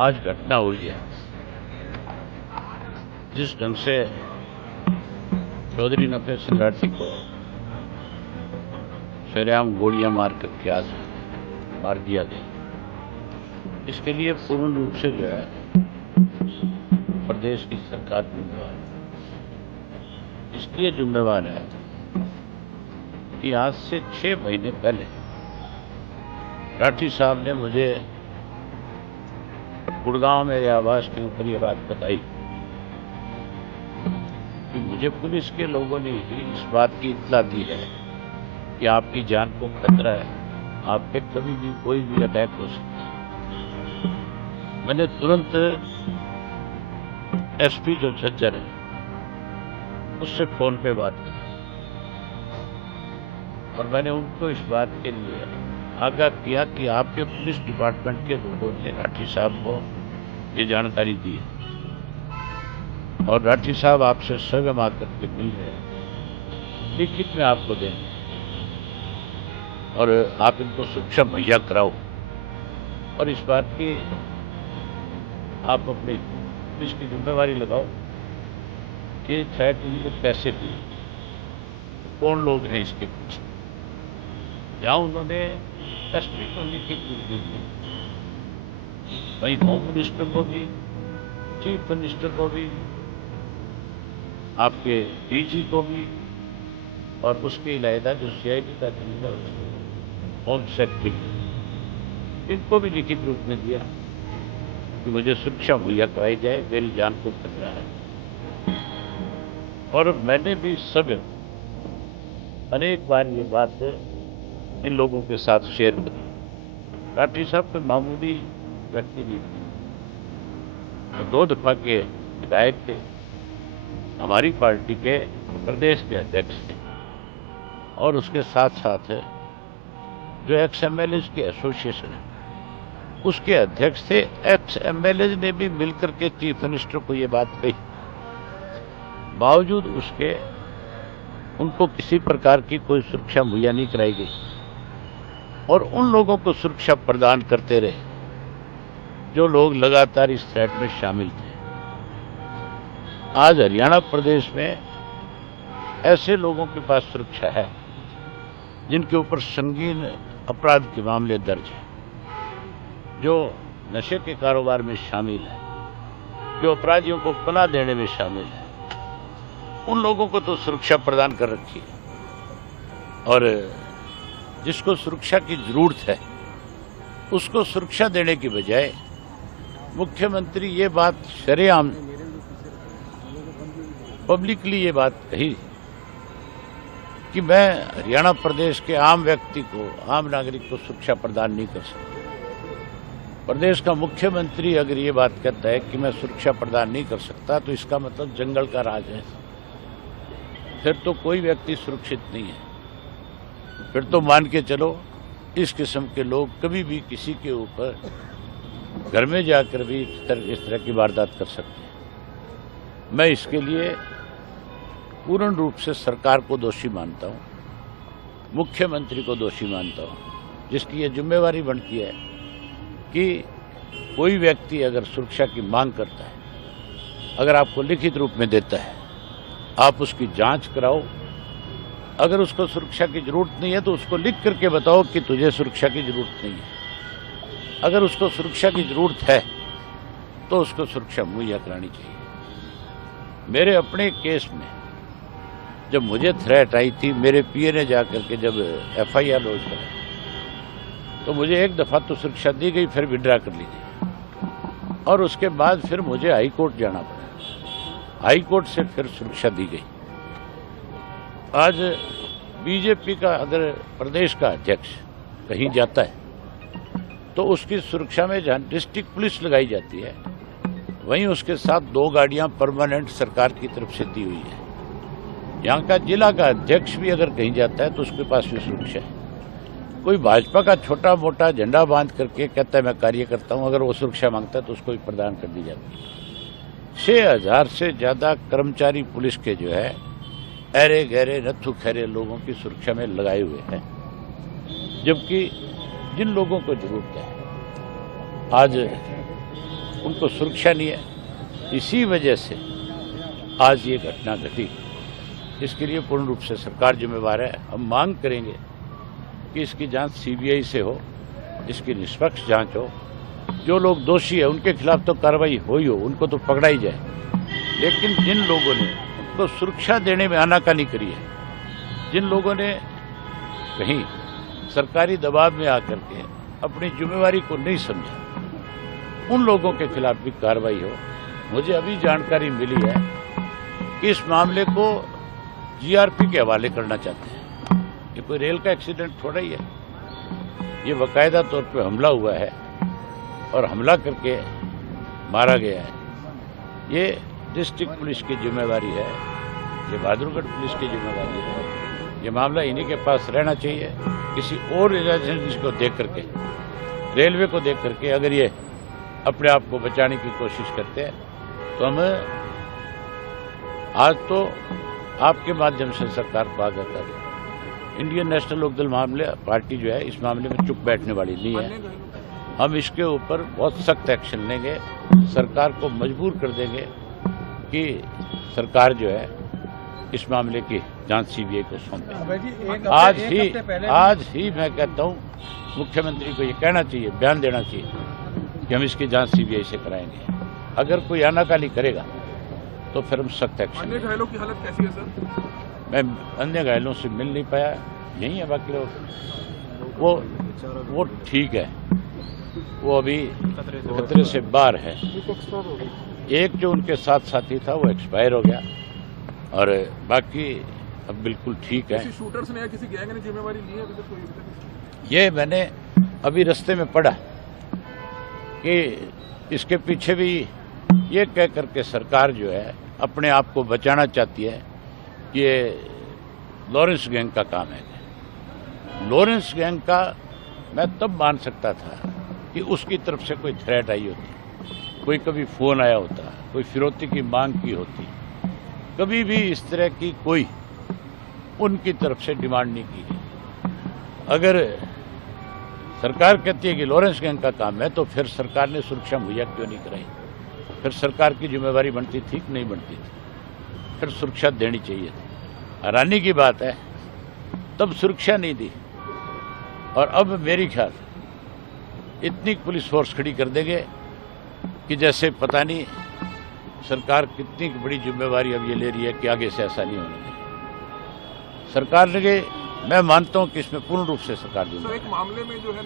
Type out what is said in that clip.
आज घटना हुई है। जिस ढंग से चौधरी नफे सिंह राठी को सरेआम गोलियां मार करके आज मार दिया गया, इसके लिए पूर्ण रूप से जो है प्रदेश की सरकार जिम्मेवार है। इसलिए जिम्मेवार है कि आज से 6 महीने पहले राठी साहब ने मुझे गुड़गांव मेरे आवास के ऊपर ये बात बताई कि मुझे पुलिस के लोगों ने ही इस बात की इत्तला दी है कि आपकी जान को खतरा है, आप पे कभी भी कोई भी अटैक हो सकता है। मैंने तुरंत एसपी जो झज्जर है उससे फोन पे बात की और मैंने उनको इस बात के लिए आगाह किया कि आपके पुलिस डिपार्टमेंट के लोगों ने राठी साहब को ये जानकारी दी है और राठी साहब आपसे स्वयं आकर के मिल रहे हैं, लिखित में आपको देंगे और आप इनको सुरक्षा मुहैया कराओ और इस बात की आप अपनी पुलिस की जिम्मेवारी लगाओ कि शायद इनको पैसे दिए, कौन लोग हैं इसके पीछे। जहाँ उन्होंने एसपी को लिखित दी थी, वहीं होम मिनिस्टर को भी, चीफ मिनिस्टर को भी, आपके डीजी को भी और उसके इलावा जो सीआईडी का जनरल होम सेक्रेटरी, इनको भी लिखित रूप में दिया कि मुझे सुरक्षा मुहैया कराई जाए, मेरी जान को खतरा है। और मैंने भी सब अनेक बार ये बात इन लोगों के साथ शेयर करी। राठी साहब कोई मामूली व्यक्ति नहीं थे, 2 दफा के विधायक थे, हमारी पार्टी के प्रदेश के अध्यक्ष थे और उसके साथ साथ जो एक्स एमएलए के एसोसिएशन है उसके अध्यक्ष थे। एक्स एमएलए ने भी मिलकर के चीफ मिनिस्टर को ये बात कही, बावजूद उसके उनको किसी प्रकार की कोई सुरक्षा मुहैया नहीं कराई गई और उन लोगों को सुरक्षा प्रदान करते रहे जो लोग लगातार इस थ्रेट में शामिल थे। आज हरियाणा प्रदेश में ऐसे लोगों के पास सुरक्षा है जिनके ऊपर संगीन अपराध के मामले दर्ज हैं, जो नशे के कारोबार में शामिल है, जो अपराधियों को पनाह देने में शामिल है, उन लोगों को तो सुरक्षा प्रदान कर रखी है और जिसको सुरक्षा की जरूरत है उसको सुरक्षा देने की बजाय मुख्यमंत्री ये बात शरेआम पब्लिकली ये बात कही कि मैं हरियाणा प्रदेश के आम व्यक्ति को, आम नागरिक को सुरक्षा प्रदान नहीं कर सकता। प्रदेश का मुख्यमंत्री अगर ये बात कहता है कि मैं सुरक्षा प्रदान नहीं कर सकता तो इसका मतलब जंगल का राज है, फिर तो कोई व्यक्ति सुरक्षित नहीं है। फिर तो मान के चलो इस किस्म के लोग कभी भी किसी के ऊपर घर में जाकर भी इस तरह की वारदात कर सकते हैं। मैं इसके लिए पूर्ण रूप से सरकार को दोषी मानता हूँ, मुख्यमंत्री को दोषी मानता हूँ, जिसकी ये जिम्मेवारी बनती है कि कोई व्यक्ति अगर सुरक्षा की मांग करता है, अगर आपको लिखित रूप में देता है, आप उसकी जांच कराओ। अगर उसको सुरक्षा की जरूरत नहीं है तो उसको लिख करके बताओ कि तुझे सुरक्षा की जरूरत नहीं है। अगर उसको सुरक्षा की जरूरत है तो उसको सुरक्षा मुहैया करानी चाहिए। मेरे अपने केस में जब मुझे थ्रेट आई थी, मेरे पीए ने जाकर के जब एफआईआर लॉन्च करा तो मुझे एक दफा तो सुरक्षा दी गई, फिर विड्रा कर ली गई और उसके बाद फिर मुझे हाई कोर्ट जाना पड़ा, हाई कोर्ट से फिर सुरक्षा दी गई। आज बीजेपी का अगर प्रदेश का अध्यक्ष कहीं जाता है तो उसकी सुरक्षा में जहाँ डिस्ट्रिक्ट पुलिस लगाई जाती है, वहीं उसके साथ 2 गाड़ियां परमानेंट सरकार की तरफ से दी हुई है। यहाँ का जिला का अध्यक्ष भी अगर कहीं जाता है तो उसके पास भी सुरक्षा है। कोई भाजपा का छोटा मोटा झंडा बांध करके कहता है मैं कार्य करता हूँ, अगर वो सुरक्षा मांगता है तो उसको भी प्रदान कर दी जाती है। 6000 से ज्यादा कर्मचारी पुलिस के जो है अरे गहरे नत्थु खैरे लोगों की सुरक्षा में लगाए हुए हैं, जबकि जिन लोगों को जरूरत है आज उनको सुरक्षा नहीं है। इसी वजह से आज ये घटना घटी। इसके लिए पूर्ण रूप से सरकार जिम्मेवार है। हम मांग करेंगे कि इसकी जांच सीबीआई से हो, इसकी निष्पक्ष जांच हो। जो लोग दोषी है उनके खिलाफ तो कार्रवाई हो ही हो, उनको तो पकड़ा ही जाए। लेकिन जिन लोगों ने उनको सुरक्षा देने में आनाकानी करी है, जिन लोगों ने कहीं सरकारी दबाव में आकर के अपनी जिम्मेवारी को नहीं समझा, उन लोगों के खिलाफ भी कार्रवाई हो। मुझे अभी जानकारी मिली है कि इस मामले को जीआरपी के हवाले करना चाहते हैं। ये कोई रेल का एक्सीडेंट थोड़ा ही है, ये बाकायदा तौर पे हमला हुआ है और हमला करके मारा गया है। ये डिस्ट्रिक्ट पुलिस की जिम्मेवारी है, ये बहादुरगढ़ पुलिस की जिम्मेवारी है। ये मामला इन्हीं के पास रहना चाहिए। किसी और एजेंसी को देख करके, रेलवे को देख करके अगर ये अपने आप को बचाने की कोशिश करते हैं तो हम आज तो आपके माध्यम से सरकार को आगाह करें। इंडियन नेशनल लोकदल मामले पार्टी जो है इस मामले में चुप बैठने वाली नहीं है। हम इसके ऊपर बहुत सख्त एक्शन लेंगे, सरकार को मजबूर कर देंगे कि सरकार जो है इस मामले की जांच सीबीआई को सौंपे। आज ही मैं कहता हूं मुख्यमंत्री को ये कहना चाहिए, बयान देना चाहिए कि हम इसकी जांच सीबीआई से कराएंगे। अगर कोई आनाकानी करेगा तो फिर हम सख्त एक्शन। अन्य घायलों की हालत कैसी है सर? मैं अन्य घायलों से मिल नहीं पाया, यही है बाकी लोग। वो ठीक है, वो अभी खतरे से बाहर है। एक जो उनके साथ साथी था वो एक्सपायर हो गया और बाकी अब बिल्कुल ठीक है। किसी शूटर्स ने या किसी गैंग ने जिम्मेवारी ली है अभी तक कोई? ये मैंने अभी रास्ते में पढ़ा कि इसके पीछे भी ये कह करके सरकार जो है अपने आप को बचाना चाहती है कि ये लॉरेंस गैंग का काम है। लॉरेंस गैंग का मैं तब मान सकता था कि उसकी तरफ से कोई थ्रेट आई होती, कोई कभी फ़ोन आया होता, कोई फिरौती की मांग की होती। कभी भी इस तरह की कोई उनकी तरफ से डिमांड नहीं की गई। अगर सरकार कहती है कि लॉरेंस गैंग का काम है तो फिर सरकार ने सुरक्षा मुहैया क्यों नहीं कराई? फिर सरकार की जिम्मेवारी बनती थी कि नहीं बनती थी? फिर सुरक्षा देनी चाहिए थी। हैरानी की बात है तब सुरक्षा नहीं दी और अब मेरी ख्याल इतनी पुलिस फोर्स खड़ी कर देंगे कि जैसे पता नहीं सरकार कितनी बड़ी जिम्मेवारी अब ये ले रही है कि आगे से ऐसा नहीं होना चाहिए। सरकार लगे, मैं मानता हूं कि इसमें पूर्ण रूप से सरकार सर, एक मामले में जो है